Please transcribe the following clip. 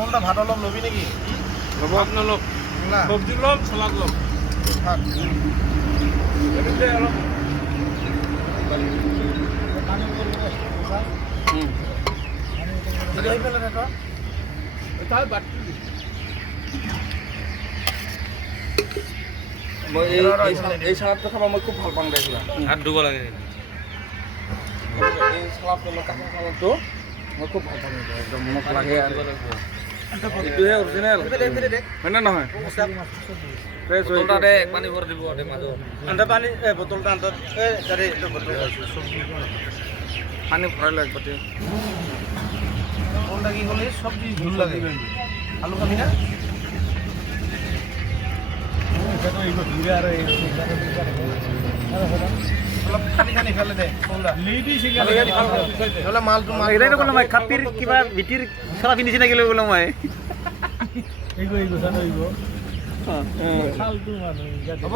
কোনটা ভাত অলপ লবি নেকি ল'ব নল'ব চব্জি ল'ম চালাড ল'ম অলপ মই এই চালাডটো খাব মই খুব ভাল পাওঁ দেখিলা হাত ধুব লাগে এই চালাডটো কাঁচা চালাডটো মই খুব ভাল পাওঁ একদম মনত লাগে আৰু এইটোহে অৰিজিনেল হয়নে নহয় বটলটা দে এক পানী ভৰ দিব মাজত পানী বটলটা পানী ভৰাই লয় এক বাটি কোনটা কি হ'লে চব্জি ঝোল লাগে আলু খাবি না অলপ খানি খানি খালে দে কোনটা নহ'লে মালটো মাল এটাই নকলো মই খাপিৰ কিবা ভিটিৰ চলা পিন্ধিছে নেকি লৈ গ'লো মই হ'ব